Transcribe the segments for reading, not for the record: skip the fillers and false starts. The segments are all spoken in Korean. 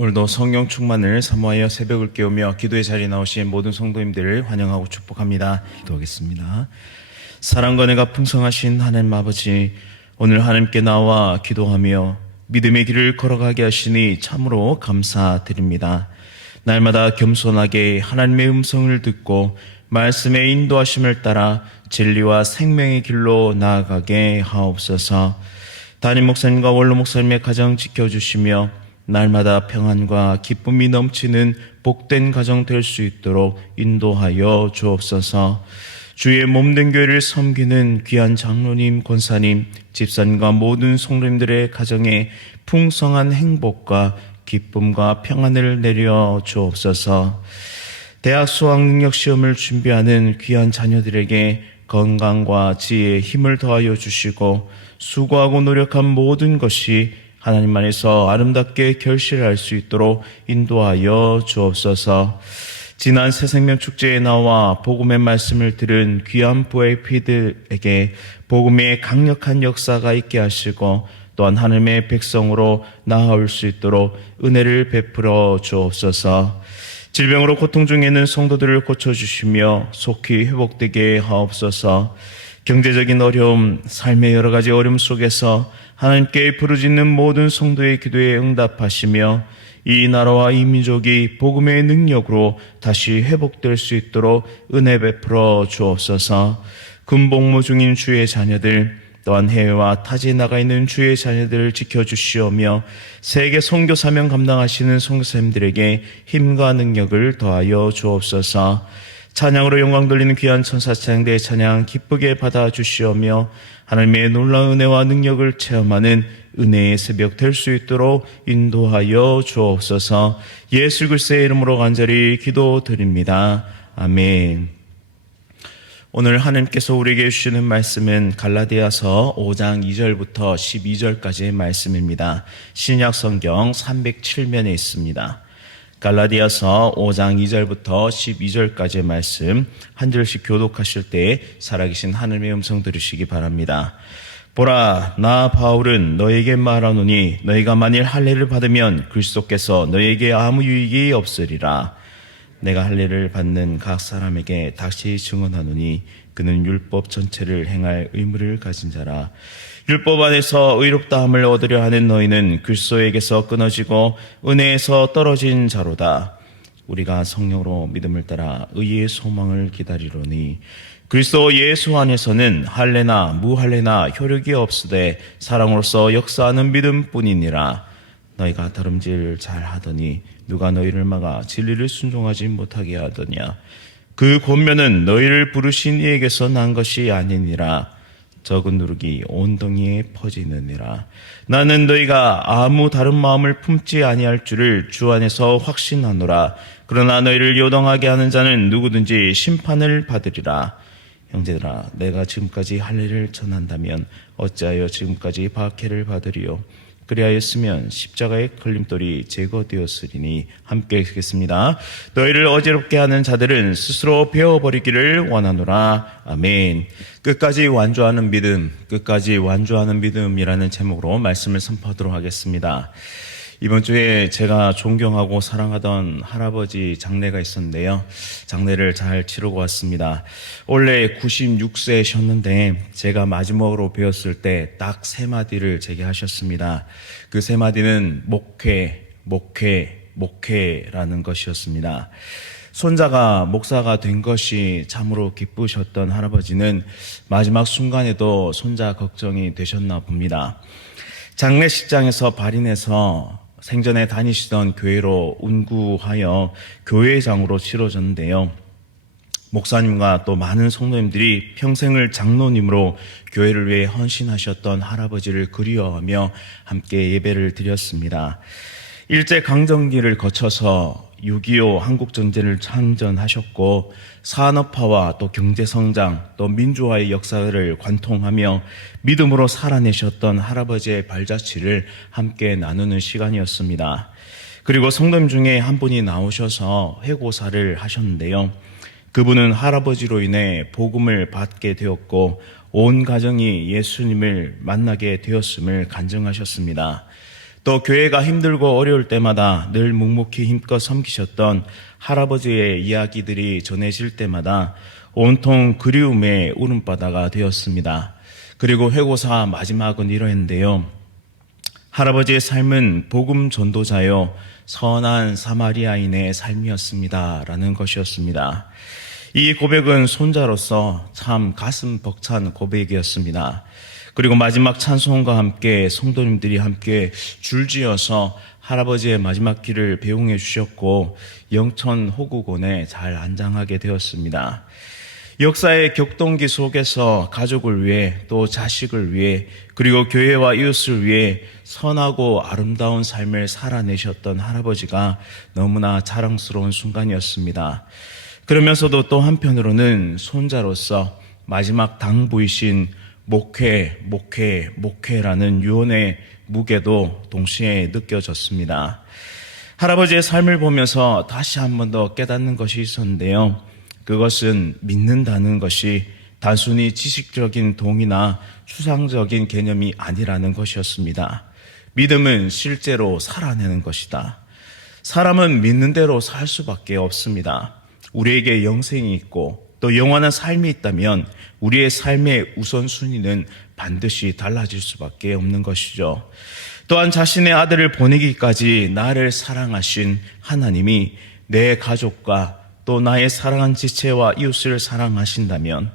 오늘도 성령 충만을 사모하여 새벽을 깨우며 기도의 자리에 나오신 모든 성도님들을 환영하고 축복합니다. 기도하겠습니다. 사랑과 은혜가 풍성하신 하나님 아버지, 오늘 하나님께 나와 기도하며 믿음의 길을 걸어가게 하시니 참으로 감사드립니다. 날마다 겸손하게 하나님의 음성을 듣고 말씀의 인도하심을 따라 진리와 생명의 길로 나아가게 하옵소서. 담임 목사님과 원로 목사님의 가정 지켜주시며 날마다 평안과 기쁨이 넘치는 복된 가정 될 수 있도록 인도하여 주옵소서. 주의 몸된 교회를 섬기는 귀한 장로님, 권사님, 집사님과 모든 성도님들의 가정에 풍성한 행복과 기쁨과 평안을 내려 주옵소서. 대학 수학능력 시험을 준비하는 귀한 자녀들에게 건강과 지혜의 힘을 더하여 주시고 수고하고 노력한 모든 것이 하나님 안에서 아름답게 결실할 수 있도록 인도하여 주옵소서. 지난 새생명 축제에 나와 복음의 말씀을 들은 귀한 VIP들에게 복음의 강력한 역사가 있게 하시고 또한 하나님의 백성으로 나아올 수 있도록 은혜를 베풀어 주옵소서. 질병으로 고통 중에 있는 성도들을 고쳐주시며 속히 회복되게 하옵소서. 경제적인 어려움, 삶의 여러 가지 어려움 속에서 하나님께 부르짖는 모든 성도의 기도에 응답하시며 이 나라와 이 민족이 복음의 능력으로 다시 회복될 수 있도록 은혜 베풀어 주옵소서. 군복무 중인 주의 자녀들, 또한 해외와 타지에 나가 있는 주의 자녀들을 지켜주시오며 세계 선교 사명 감당하시는 선교사님들에게 힘과 능력을 더하여 주옵소서. 찬양으로 영광 돌리는 귀한 천사 찬양대의 찬양 기쁘게 받아주시오며 하나님의 놀라운 은혜와 능력을 체험하는 은혜의 새벽 될 수 있도록 인도하여 주옵소서. 예수 그리스도의 이름으로 간절히 기도드립니다. 아멘. 오늘 하나님께서 우리에게 주시는 말씀은 갈라디아서 5장 2절부터 12절까지의 말씀입니다. 신약 성경 307면에 있습니다. 갈라디아서 5장 2절부터 12절까지의 말씀 한 절씩 교독하실 때 살아계신 하나님의 음성 들으시기 바랍니다. 보라, 나 바울은 너에게 말하노니 너희가 만일 할례를 받으면 그리스도께서 너희에게 아무 유익이 없으리라. 내가 할례를 받는 각 사람에게 다시 증언하노니 그는 율법 전체를 행할 의무를 가진 자라. 율법 안에서 의롭다함을 얻으려 하는 너희는 그리스도에게서 끊어지고 은혜에서 떨어진 자로다. 우리가 성령으로 믿음을 따라 의의 소망을 기다리노니 그리스도 예수 안에서는 할례나 무할례나 효력이 없으되 사랑으로서 역사하는 믿음뿐이니라. 너희가 다름질 잘하더니 누가 너희를 막아 진리를 순종하지 못하게 하더냐. 그 권면은 너희를 부르신 이에게서 난 것이 아니니라. 적은 누룩이 온 덩이에 퍼지느니라. 나는 너희가 아무 다른 마음을 품지 아니할 줄을 주 안에서 확신하노라. 그러나 너희를 요동하게 하는 자는 누구든지 심판을 받으리라. 형제들아, 내가 지금까지 할례를 전한다면 어찌하여 지금까지 박해를 받으리요. 그리하였으면 십자가의 걸림돌이 제거되었으리니. 함께 읽겠습니다. 너희를 어지럽게 하는 자들은 스스로 베어버리기를 원하노라. 아멘. 끝까지 완주하는 믿음, 끝까지 완주하는 믿음이라는 제목으로 말씀을 선포하도록 하겠습니다. 이번 주에 제가 존경하고 사랑하던 할아버지 장례가 있었는데요. 장례를 잘 치르고 왔습니다. 원래 96세셨는데 제가 마지막으로 뵈었을 때 딱 3마디를 제게 하셨습니다. 그 3마디는 목회라는 것이었습니다. 손자가 목사가 된 것이 참으로 기쁘셨던 할아버지는 마지막 순간에도 손자 걱정이 되셨나 봅니다. 장례식장에서 발인해서 생전에 다니시던 교회로 운구하여 교회장으로 치러졌는데요. 목사님과 또 많은 성도님들이 평생을 장로님으로 교회를 위해 헌신하셨던 할아버지를 그리워하며 함께 예배를 드렸습니다. 일제강점기를 거쳐서 6.25 한국전쟁을 참전하셨고 산업화와 또 경제성장 또 민주화의 역사를 관통하며 믿음으로 살아내셨던 할아버지의 발자취를 함께 나누는 시간이었습니다. 그리고 성도님 중에 한 분이 나오셔서 회고사를 하셨는데요. 그분은 할아버지로 인해 복음을 받게 되었고 온 가정이 예수님을 만나게 되었음을 간증하셨습니다. 또 교회가 힘들고 어려울 때마다 늘 묵묵히 힘껏 섬기셨던 할아버지의 이야기들이 전해질 때마다 온통 그리움의 울음바다가 되었습니다. 그리고 회고사 마지막은 이러했는데요. 할아버지의 삶은 복음 전도자요 선한 사마리아인의 삶이었습니다. 라는 것이었습니다. 이 고백은 손자로서 참 가슴 벅찬 고백이었습니다. 그리고 마지막 찬송과 함께 성도님들이 함께 줄지어서 할아버지의 마지막 길을 배웅해 주셨고 영천 호국원에 잘 안장하게 되었습니다. 역사의 격동기 속에서 가족을 위해 또 자식을 위해 그리고 교회와 이웃을 위해 선하고 아름다운 삶을 살아내셨던 할아버지가 너무나 자랑스러운 순간이었습니다. 그러면서도 또 한편으로는 손자로서 마지막 당부이신 목회라는 유언의 무게도 동시에 느껴졌습니다. 할아버지의 삶을 보면서 다시 한 번 더 깨닫는 것이 있었는데요. 그것은 믿는다는 것이 단순히 지식적인 동의나 추상적인 개념이 아니라는 것이었습니다. 믿음은 실제로 살아내는 것이다. 사람은 믿는 대로 살 수밖에 없습니다. 우리에게 영생이 있고 또 영원한 삶이 있다면 우리의 삶의 우선순위는 반드시 달라질 수밖에 없는 것이죠. 또한 자신의 아들을 보내기까지 나를 사랑하신 하나님이 내 가족과 또 나의 사랑한 지체와 이웃을 사랑하신다면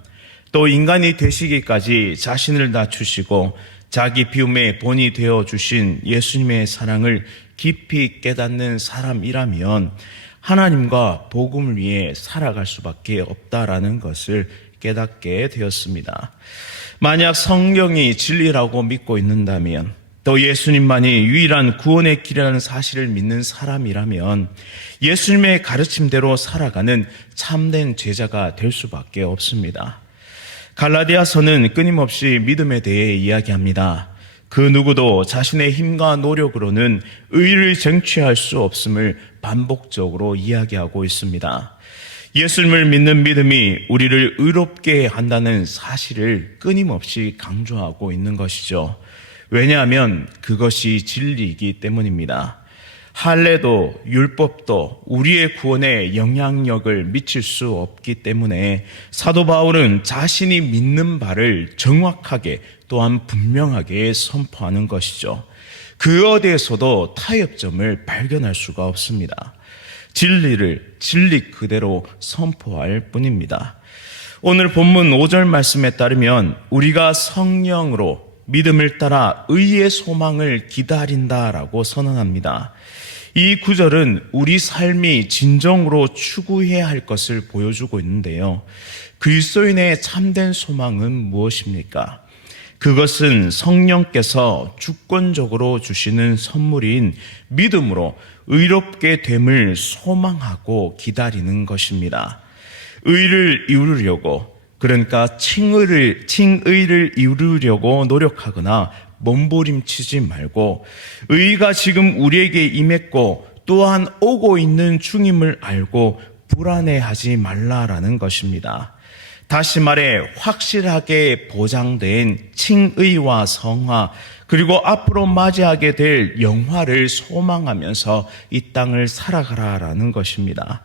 또 인간이 되시기까지 자신을 낮추시고 자기 비움의 본이 되어주신 예수님의 사랑을 깊이 깨닫는 사람이라면 하나님과 복음을 위해 살아갈 수밖에 없다라는 것을 깨닫게 되었습니다. 만약 성경이 진리라고 믿고 있는다면 또 예수님만이 유일한 구원의 길이라는 사실을 믿는 사람이라면 예수님의 가르침대로 살아가는 참된 제자가 될 수밖에 없습니다. 갈라디아서는 끊임없이 믿음에 대해 이야기합니다. 그 누구도 자신의 힘과 노력으로는 의를 쟁취할 수 없음을 반복적으로 이야기하고 있습니다. 예수님을 믿는 믿음이 우리를 의롭게 한다는 사실을 끊임없이 강조하고 있는 것이죠. 왜냐하면 그것이 진리이기 때문입니다. 할례도 율법도 우리의 구원에 영향력을 미칠 수 없기 때문에 사도 바울은 자신이 믿는 바를 정확하게 또한 분명하게 선포하는 것이죠. 그 어디에서도 타협점을 발견할 수가 없습니다. 진리를 진리 그대로 선포할 뿐입니다. 오늘 본문 5절 말씀에 따르면 우리가 성령으로 믿음을 따라 의의 소망을 기다린다라고 선언합니다. 이 구절은 우리 삶이 진정으로 추구해야 할 것을 보여주고 있는데요. 그리스도인의 참된 소망은 무엇입니까? 그것은 성령께서 주권적으로 주시는 선물인 믿음으로 의롭게 됨을 소망하고 기다리는 것입니다. 의를 이루려고, 그러니까 칭의를 이루려고 노력하거나 몸부림치지 말고 의가 지금 우리에게 임했고 또한 오고 있는 중임을 알고 불안해하지 말라라는 것입니다. 다시 말해 확실하게 보장된 칭의와 성화 그리고 앞으로 맞이하게 될 영화를 소망하면서 이 땅을 살아가라라는 것입니다.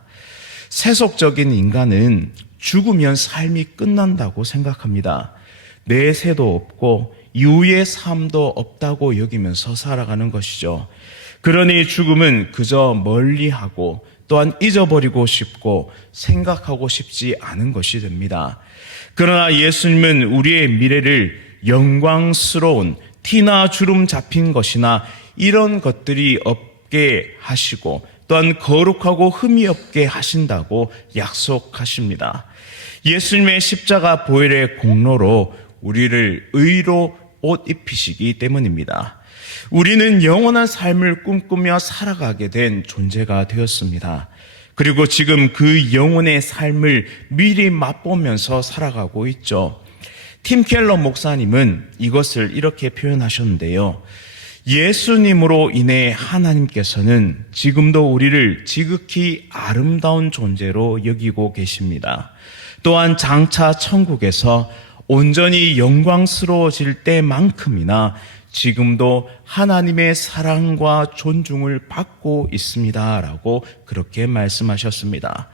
세속적인 인간은 죽으면 삶이 끝난다고 생각합니다. 내세도 없고 이후의 삶도 없다고 여기면서 살아가는 것이죠. 그러니 죽음은 그저 멀리하고 또한 잊어버리고 싶고 생각하고 싶지 않은 것이 됩니다. 그러나 예수님은 우리의 미래를 영광스러운 티나 주름 잡힌 것이나 이런 것들이 없게 하시고 또한 거룩하고 흠이 없게 하신다고 약속하십니다. 예수님의 십자가 보혈의 공로로 우리를 의로 옷 입히시기 때문입니다. 우리는 영원한 삶을 꿈꾸며 살아가게 된 존재가 되었습니다. 그리고 지금 그 영혼의 삶을 미리 맛보면서 살아가고 있죠. 팀 켈러 목사님은 이것을 이렇게 표현하셨는데요. 예수님으로 인해 하나님께서는 지금도 우리를 지극히 아름다운 존재로 여기고 계십니다. 또한 장차 천국에서 온전히 영광스러워질 때만큼이나 지금도 하나님의 사랑과 존중을 받고 있습니다. 라고 그렇게 말씀하셨습니다.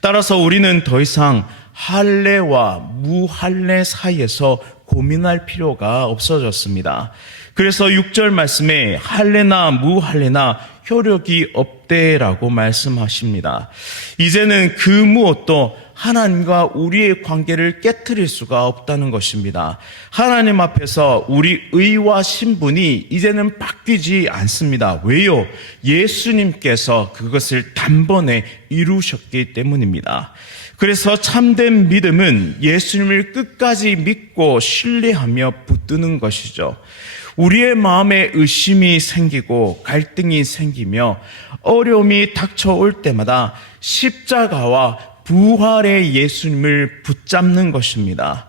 따라서 우리는 더 이상 할례와 무할례 사이에서 고민할 필요가 없어졌습니다. 그래서 6절 말씀에 할례나 무할례나 효력이 없대라고 말씀하십니다. 이제는 그 무엇도 하나님과 우리의 관계를 깨트릴 수가 없다는 것입니다. 하나님 앞에서 우리 의와 신분이 이제는 바뀌지 않습니다. 왜요? 예수님께서 그것을 단번에 이루셨기 때문입니다. 그래서 참된 믿음은 예수님을 끝까지 믿고 신뢰하며 붙드는 것이죠. 우리의 마음에 의심이 생기고 갈등이 생기며 어려움이 닥쳐올 때마다 십자가와 부활의 예수님을 붙잡는 것입니다.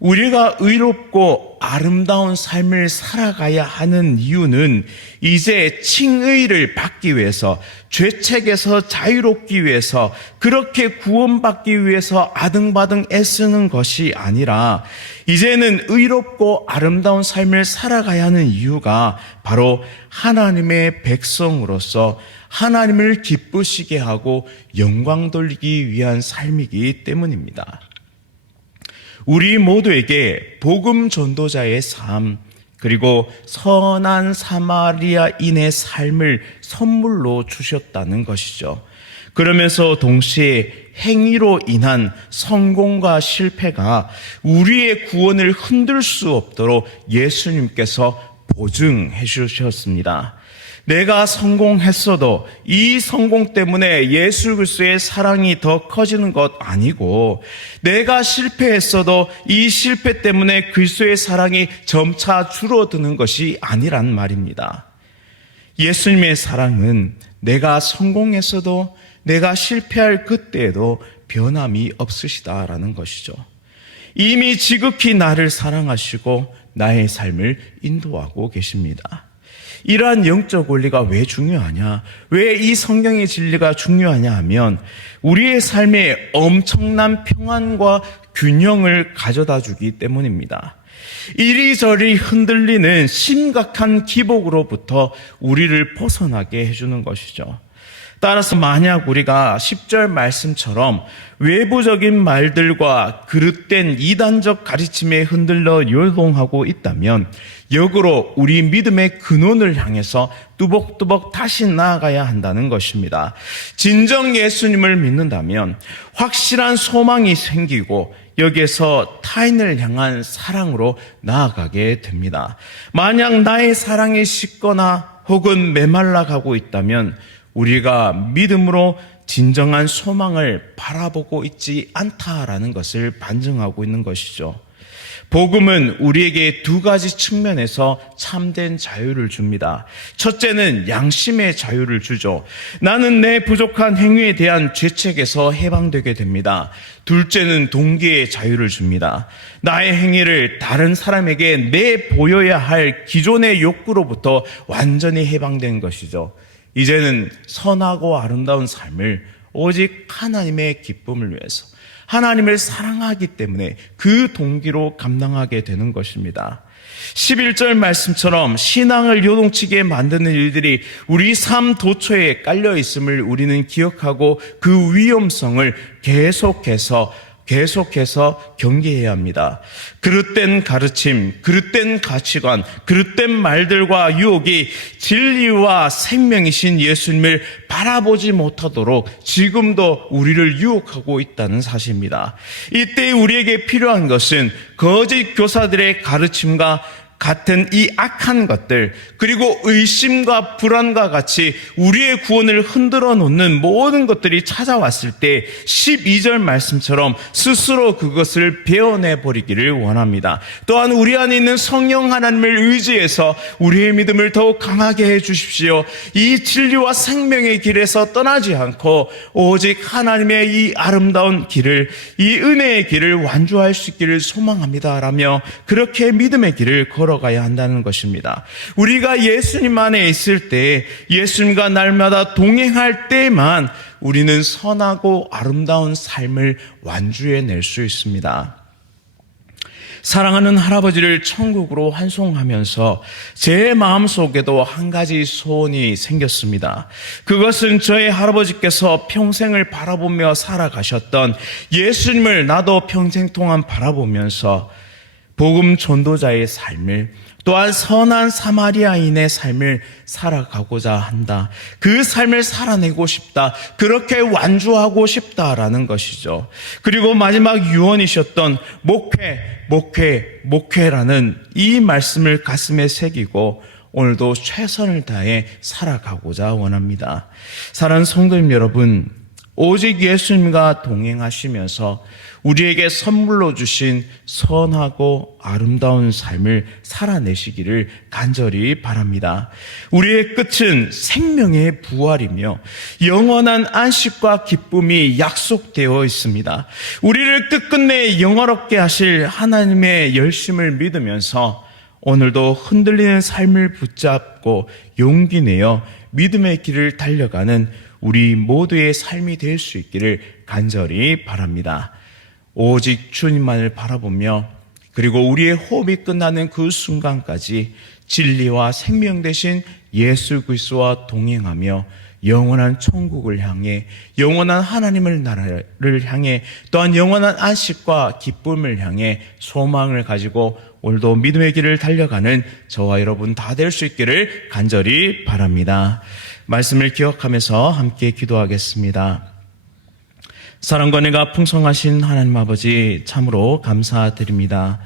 우리가 의롭고 아름다운 삶을 살아가야 하는 이유는 이제 칭의를 받기 위해서, 죄책에서 자유롭기 위해서, 그렇게 구원받기 위해서 아등바등 애쓰는 것이 아니라 이제는 의롭고 아름다운 삶을 살아가야 하는 이유가 바로 하나님의 백성으로서 하나님을 기쁘시게 하고 영광 돌리기 위한 삶이기 때문입니다. 우리 모두에게 복음 전도자의 삶, 그리고 선한 사마리아인의 삶을 선물로 주셨다는 것이죠. 그러면서 동시에 행위로 인한 성공과 실패가 우리의 구원을 흔들 수 없도록 예수님께서 보증해 주셨습니다. 내가 성공했어도 이 성공 때문에 예수 그리스도의 사랑이 더 커지는 것 아니고, 내가 실패했어도 이 실패 때문에 그리스도의 사랑이 점차 줄어드는 것이 아니란 말입니다. 예수님의 사랑은 내가 성공했어도 내가 실패할 그때에도 변함이 없으시다라는 것이죠. 이미 지극히 나를 사랑하시고 나의 삶을 인도하고 계십니다. 이러한 영적 원리가 왜 중요하냐? 왜 이 성경의 진리가 중요하냐 하면 우리의 삶에 엄청난 평안과 균형을 가져다 주기 때문입니다. 이리저리 흔들리는 심각한 기복으로부터 우리를 벗어나게 해주는 것이죠. 따라서 만약 우리가 10절 말씀처럼 외부적인 말들과 그릇된 이단적 가르침에 흔들려 요동하고 있다면 역으로 우리 믿음의 근원을 향해서 뚜벅뚜벅 다시 나아가야 한다는 것입니다. 진정 예수님을 믿는다면 확실한 소망이 생기고 여기에서 타인을 향한 사랑으로 나아가게 됩니다. 만약 나의 사랑이 식거나 혹은 메말라 가고 있다면 우리가 믿음으로 진정한 소망을 바라보고 있지 않다라는 것을 반증하고 있는 것이죠. 복음은 우리에게 두 가지 측면에서 참된 자유를 줍니다. 첫째는 양심의 자유를 주죠. 나는 내 부족한 행위에 대한 죄책에서 해방되게 됩니다. 둘째는 동기의 자유를 줍니다. 나의 행위를 다른 사람에게 내보여야 할 기존의 욕구로부터 완전히 해방된 것이죠. 이제는 선하고 아름다운 삶을 오직 하나님의 기쁨을 위해서, 하나님을 사랑하기 때문에 그 동기로 감당하게 되는 것입니다. 11절 말씀처럼 신앙을 요동치게 만드는 일들이 우리 삶 도처에 깔려 있음을 우리는 기억하고 그 위험성을 계속해서 경계해야 합니다. 그릇된 가르침, 그릇된 가치관, 그릇된 말들과 유혹이 진리와 생명이신 예수님을 바라보지 못하도록 지금도 우리를 유혹하고 있다는 사실입니다. 이때 우리에게 필요한 것은 거짓 교사들의 가르침과 같은 이 악한 것들, 그리고 의심과 불안과 같이 우리의 구원을 흔들어 놓는 모든 것들이 찾아왔을 때 12절 말씀처럼 스스로 그것을 베어내 버리기를 원합니다. 또한 우리 안에 있는 성령 하나님을 의지해서 우리의 믿음을 더욱 강하게 해 주십시오. 이 진리와 생명의 길에서 떠나지 않고 오직 하나님의 이 아름다운 길을, 이 은혜의 길을 완주할 수 있기를 소망합니다 라며 그렇게 믿음의 길을 걸어가야 한다는 것입니다. 우리가 예수님 안에 있을 때, 예수님과 날마다 동행할 때만 우리는 선하고 아름다운 삶을 완주해낼 수 있습니다. 사랑하는 할아버지를 천국으로 환송하면서 제 마음속에도 한 가지 소원이 생겼습니다. 그것은 저의 할아버지께서 평생을 바라보며 살아가셨던 예수님을 나도 평생 동안 바라보면서 복음 전도자의 삶을, 또한 선한 사마리아인의 삶을 살아가고자 한다. 그 삶을 살아내고 싶다. 그렇게 완주하고 싶다라는 것이죠. 그리고 마지막 유언이셨던 목회라는 이 말씀을 가슴에 새기고 오늘도 최선을 다해 살아가고자 원합니다. 사랑하는 성도님 여러분, 오직 예수님과 동행하시면서 우리에게 선물로 주신 선하고 아름다운 삶을 살아내시기를 간절히 바랍니다. 우리의 끝은 생명의 부활이며 영원한 안식과 기쁨이 약속되어 있습니다. 우리를 끝끝내 영화롭게 하실 하나님의 열심을 믿으면서 오늘도 흔들리는 삶을 붙잡고 용기 내어 믿음의 길을 달려가는 우리 모두의 삶이 될 수 있기를 간절히 바랍니다. 오직 주님만을 바라보며 그리고 우리의 호흡이 끝나는 그 순간까지 진리와 생명 되신 예수 그리스도와 동행하며 영원한 천국을 향해, 영원한 하나님의 나라를 향해, 또한 영원한 안식과 기쁨을 향해 소망을 가지고 오늘도 믿음의 길을 달려가는 저와 여러분 다 될 수 있기를 간절히 바랍니다. 말씀을 기억하면서 함께 기도하겠습니다. 사랑과 은혜가 풍성하신 하나님 아버지, 참으로 감사드립니다.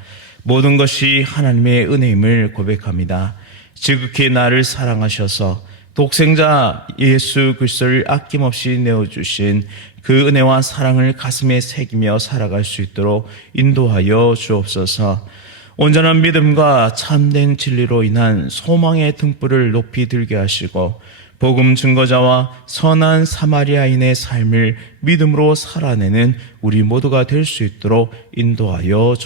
모든 것이 하나님의 은혜임을 고백합니다. 지극히 나를 사랑하셔서 독생자 예수 그리스도를 아낌없이 내어주신 그 은혜와 사랑을 가슴에 새기며 살아갈 수 있도록 인도하여 주옵소서. 온전한 믿음과 참된 진리로 인한 소망의 등불을 높이 들게 하시고 복음 증거자와 선한 사마리아인의 삶을 믿음으로 살아내는 우리 모두가 될 수 있도록 인도하여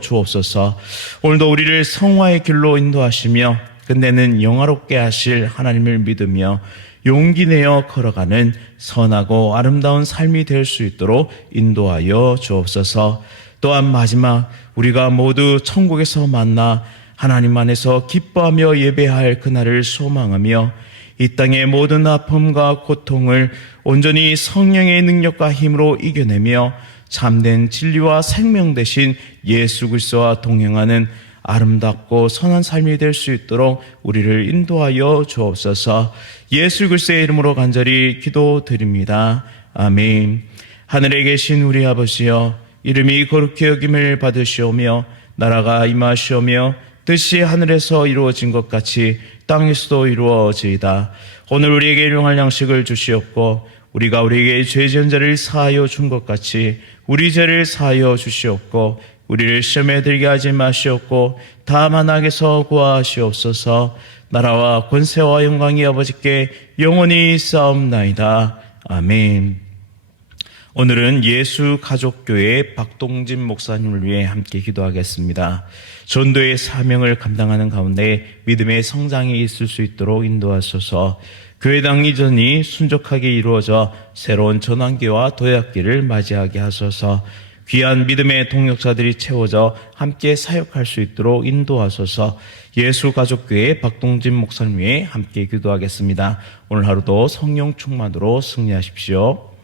주옵소서. 오늘도 우리를 성화의 길로 인도하시며 끝내는 영화롭게 하실 하나님을 믿으며 용기 내어 걸어가는 선하고 아름다운 삶이 될 수 있도록 인도하여 주옵소서. 또한 마지막 우리가 모두 천국에서 만나 하나님 안에서 기뻐하며 예배할 그날을 소망하며 이 땅의 모든 아픔과 고통을 온전히 성령의 능력과 힘으로 이겨내며 참된 진리와 생명 되신 예수 그리스도와 동행하는 아름답고 선한 삶이 될 수 있도록 우리를 인도하여 주옵소서. 예수 그리스도의 이름으로 간절히 기도드립니다. 아멘. 하늘에 계신 우리 아버지여, 이름이 거룩히 여김을 받으시오며 나라가 임하시오며 뜻이 하늘에서 이루어진 것 같이 땅에서도 이루어지이다. 오늘 우리에게 일용할 양식을 주시옵고 우리가 우리에게 죄 지은 자를 사하여 준 것 같이 우리 죄를 사하여 주시옵고 우리를 시험에 들게 하지 마시옵고 다만 악에서 구하시옵소서. 나라와 권세와 영광이 아버지께 영원히 쌓옵나이다. 아멘. 오늘은 예수 가족교회 박동진 목사님을 위해 함께 기도하겠습니다. 전도의 사명을 감당하는 가운데 믿음의 성장이 있을 수 있도록 인도하소서. 교회당 이전이 순적하게 이루어져 새로운 전환기와 도약기를 맞이하게 하소서. 귀한 믿음의 동역자들이 채워져 함께 사역할 수 있도록 인도하소서. 예수 가족교회 박동진 목사님 위해 함께 기도하겠습니다. 오늘 하루도 성령 충만으로 승리하십시오.